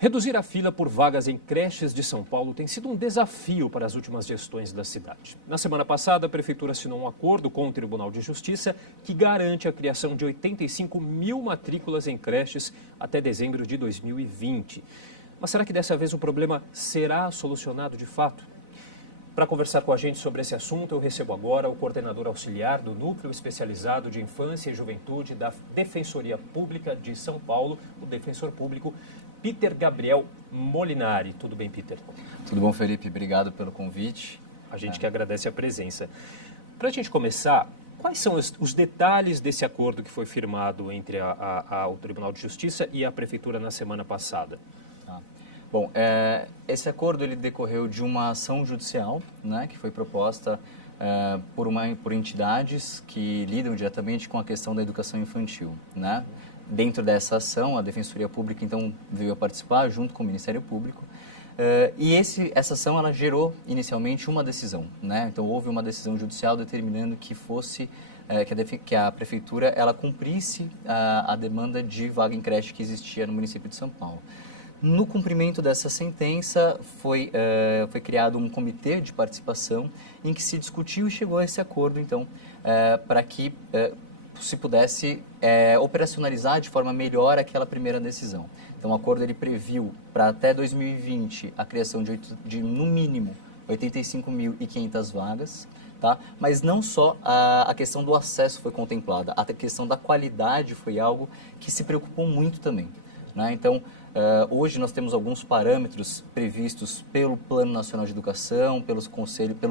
Reduzir a fila por vagas em creches de São Paulo tem sido um desafio para as últimas gestões da cidade. Na semana passada, a Prefeitura assinou um acordo com o Tribunal de Justiça que garante a criação de 85 mil matrículas em creches até dezembro de 2020. Mas será que dessa vez o problema será solucionado de fato? Para conversar com a gente sobre esse assunto, eu recebo agora o coordenador auxiliar do Núcleo Especializado de Infância e Juventude da Defensoria Pública de São Paulo, o defensor público Peter Gabriel Molinari. Tudo bem, Peter? Tudo bom, Felipe? Obrigado pelo convite. A gente que agradece a presença. Para a gente começar, quais são os detalhes desse acordo que foi firmado entre o Tribunal de Justiça e a Prefeitura na semana passada? Bom, esse acordo ele decorreu de uma ação judicial, né, que foi proposta por entidades que lidam diretamente com a questão da educação infantil, né? Dentro dessa ação, a Defensoria Pública, então, veio a participar junto com o Ministério Público. E essa ação, ela gerou, inicialmente, uma decisão, né? Então, houve uma decisão judicial determinando que que a Prefeitura, ela cumprisse a demanda de vaga em creche que existia no município de São Paulo. No cumprimento dessa sentença, foi criado um comitê de participação em que se discutiu e chegou a esse acordo, então, para que se pudesse operacionalizar de forma melhor aquela primeira decisão. Então, o acordo ele previu para até 2020 a criação de no mínimo 85.500 vagas, tá? Mas não só a questão do acesso foi contemplada, a questão da qualidade foi algo que se preocupou muito também, né? Então, hoje nós temos alguns parâmetros previstos pelo Plano Nacional de Educação, pelo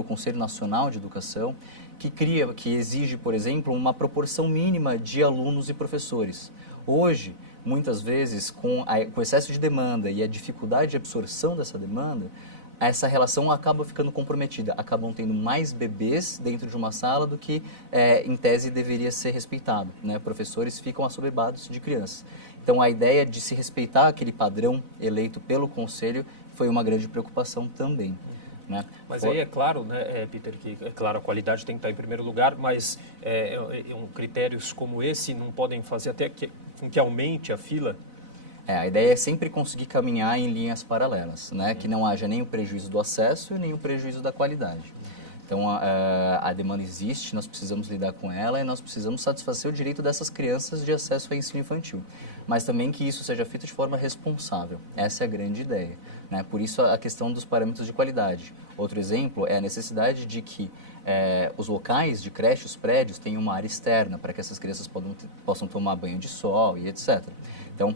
Conselho Nacional de Educação, que exige, por exemplo, uma proporção mínima de alunos e professores. Hoje, muitas vezes, com o excesso de demanda e a dificuldade de absorção dessa demanda, essa relação acaba ficando comprometida. Acabam tendo mais bebês dentro de uma sala do que, em tese, deveria ser respeitado, né? Professores ficam assoberbados de crianças. Então, a ideia de se respeitar aquele padrão eleito pelo Conselho foi uma grande preocupação também, né? Mas aí é claro, né, Peter, que é claro, a qualidade tem que estar em primeiro lugar, mas critérios como esse não podem fazer até com que aumente a fila? A ideia é sempre conseguir caminhar em linhas paralelas, né? Que não haja nem o prejuízo do acesso e nem o prejuízo da qualidade. Então, a demanda existe, nós precisamos lidar com ela e nós precisamos satisfazer o direito dessas crianças de acesso ao ensino infantil. Mas também que isso seja feito de forma responsável. Essa é a grande ideia, né? Por isso, a questão dos parâmetros de qualidade. Outro exemplo é a necessidade de que os locais de creche, os prédios, tenham uma área externa para que essas crianças possam tomar banho de sol e etc. Então,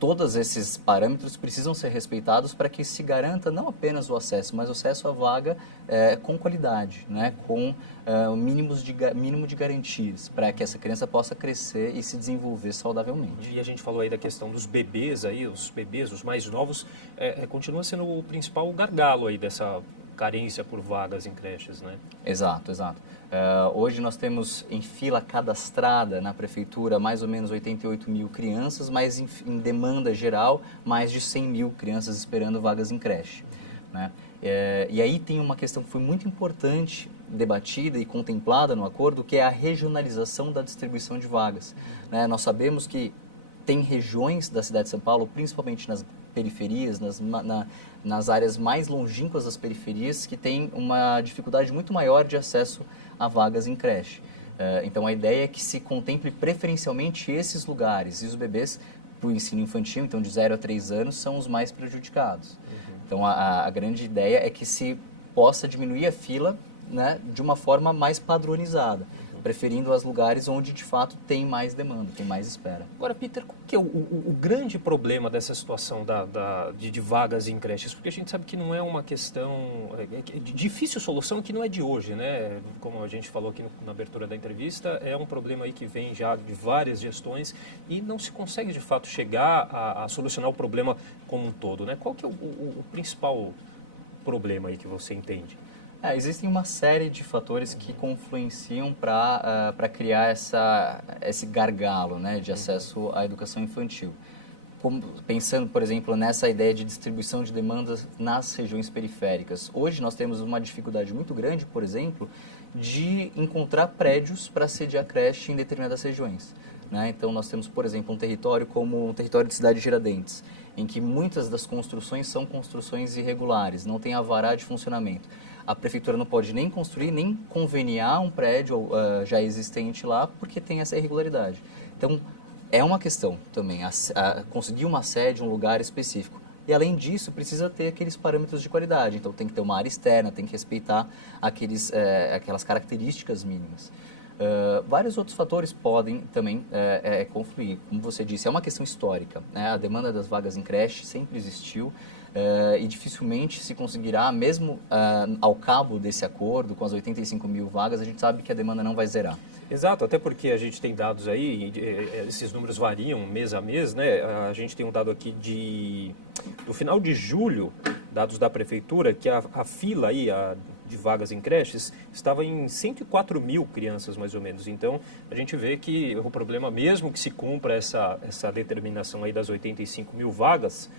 todos esses parâmetros precisam ser respeitados para que se garanta não apenas o acesso, mas o acesso à vaga com qualidade, né? Com o mínimo de garantias, para que essa criança possa crescer e se desenvolver saudavelmente. E a gente falou aí da questão dos bebês, os mais novos, continua sendo o principal gargalo aí dessa carência por vagas em creches, né? Exato, exato. Hoje nós temos em fila cadastrada na Prefeitura mais ou menos 88 mil crianças, mas em demanda geral mais de 100 mil crianças esperando vagas em creche, né? E aí tem uma questão que foi muito importante, debatida e contemplada no acordo, que é a regionalização da distribuição de vagas, né? Nós sabemos que tem regiões da cidade de São Paulo, principalmente nas periferias, nas áreas mais longínquas das periferias, que tem uma dificuldade muito maior de acesso a vagas em creche. Então, a ideia é que se contemple preferencialmente esses lugares, e os bebês para o ensino infantil, então de 0 a 3 anos, são os mais prejudicados. Então, a grande ideia é que se possa diminuir a fila, né, de uma forma mais padronizada, preferindo os lugares onde, de fato, tem mais demanda, tem mais espera. Agora, Peter, qual que é o grande problema dessa situação de vagas em creches? Porque a gente sabe que não é uma questão de difícil solução, que não é de hoje, né? Como a gente falou aqui na abertura da entrevista, é um problema aí que vem já de várias gestões e não se consegue, de fato, chegar a solucionar o problema como um todo, né? Qual que é o principal problema aí que você entende? Existem uma série de fatores que confluenciam para criar esse gargalo, né, de acesso à educação infantil. Pensando, por exemplo, nessa ideia de distribuição de demandas nas regiões periféricas. Hoje nós temos uma dificuldade muito grande, por exemplo, de encontrar prédios para sediar creche em determinadas regiões, né? Então nós temos, por exemplo, um território como o território de Cidade Tiradentes, em que muitas das construções são construções irregulares, não tem alvará de funcionamento. A prefeitura não pode nem construir, nem conveniar um prédio já existente lá, porque tem essa irregularidade. Então, é uma questão também, conseguir uma sede, um lugar específico. E, além disso, precisa ter aqueles parâmetros de qualidade. Então, tem que ter uma área externa, tem que respeitar aquelas características mínimas. Vários outros fatores podem também confluir. Como você disse, é uma questão histórica, né? A demanda das vagas em creche sempre existiu e dificilmente se conseguirá, mesmo ao cabo desse acordo, com as 85 mil vagas, a gente sabe que a demanda não vai zerar. Exato, até porque a gente tem dados aí, esses números variam mês a mês, né? A gente tem um dado aqui do final de julho, dados da prefeitura, que a fila aí, de vagas em creches estava em 104 mil crianças, mais ou menos. Então, a gente vê que o problema, mesmo que se cumpra essa determinação aí das 85 mil vagas,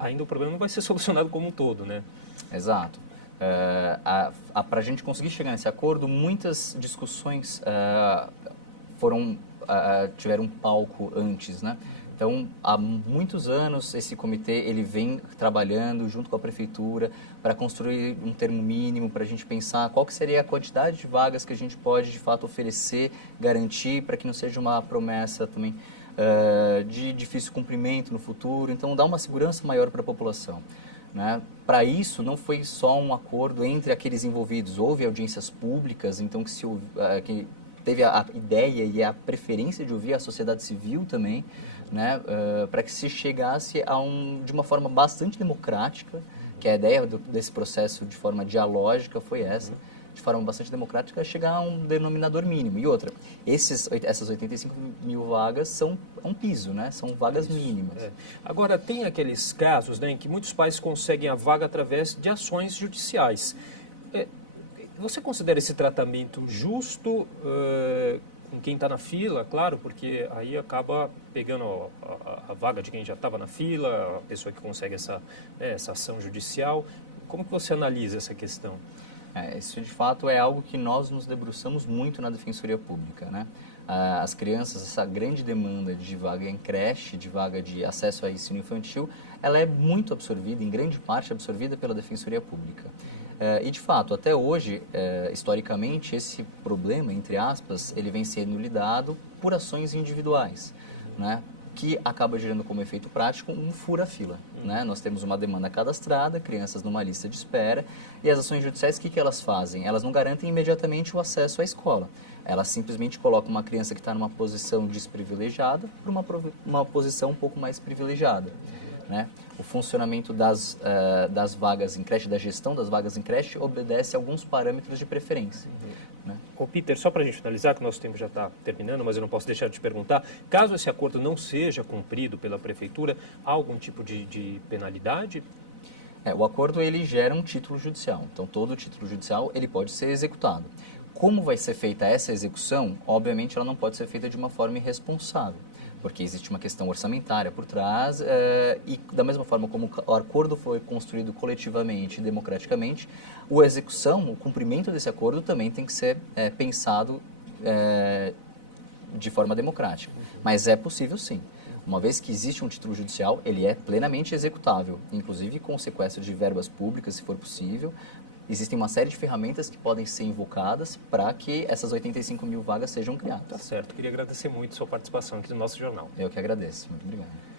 ainda o problema não vai ser solucionado como um todo, né? Exato. Para a gente conseguir chegar nesse acordo, muitas discussões tiveram um palco antes, né? Então, há muitos anos, esse comitê ele vem trabalhando junto com a prefeitura para construir um termo mínimo, para a gente pensar qual que seria a quantidade de vagas que a gente pode, de fato, oferecer, garantir, para que não seja uma promessa também de difícil cumprimento no futuro. Então, dá uma segurança maior para a população, né? Para isso, não foi só um acordo entre aqueles envolvidos, houve audiências públicas, então que teve a ideia e a preferência de ouvir a sociedade civil também, né, para que se chegasse de uma forma bastante democrática, que a ideia desse processo de forma dialógica foi essa, de forma bastante democrática, chegar a um denominador mínimo. E outra, essas 85 mil vagas são um piso, né, são vagas mínimas. Agora, tem aqueles casos, né, em que muitos pais conseguem a vaga através de ações judiciais. Você considera esse tratamento justo com quem está na fila, claro, porque aí acaba pegando a vaga de quem já estava na fila, a pessoa que consegue essa ação judicial. Como que você analisa essa questão? Isso, de fato, é algo que nós nos debruçamos muito na Defensoria Pública, né? As crianças, essa grande demanda de vaga em creche, de vaga de acesso a ensino infantil, ela é muito absorvida, em grande parte absorvida pela Defensoria Pública. E, de fato, até hoje, historicamente, esse problema, entre aspas, ele vem sendo lidado por ações individuais, né? Que acaba gerando como efeito prático um fura-fila, né? Nós temos uma demanda cadastrada, crianças numa lista de espera, e as ações judiciais, o que elas fazem? Elas não garantem imediatamente o acesso à escola. Elas simplesmente colocam uma criança que está numa posição desprivilegiada para uma posição um pouco mais privilegiada, né? O funcionamento das vagas em creche, da gestão das vagas em creche, obedece a alguns parâmetros de preferência. Né? Ô Peter, só para a gente finalizar, que o nosso tempo já está terminando, mas eu não posso deixar de te perguntar, caso esse acordo não seja cumprido pela prefeitura, há algum tipo de penalidade? O acordo ele gera um título judicial, então todo título judicial ele pode ser executado. Como vai ser feita essa execução? Obviamente ela não pode ser feita de uma forma irresponsável, porque existe uma questão orçamentária por trás e da mesma forma como o acordo foi construído coletivamente e democraticamente, a execução, o cumprimento desse acordo também tem que ser pensado de forma democrática. Mas é possível sim. Uma vez que existe um título judicial, ele é plenamente executável, inclusive com sequestro de verbas públicas, se for possível. Existem uma série de ferramentas que podem ser invocadas para que essas 85 mil vagas sejam criadas. Tá certo. Queria agradecer muito a sua participação aqui no nosso jornal. Eu que agradeço. Muito obrigado.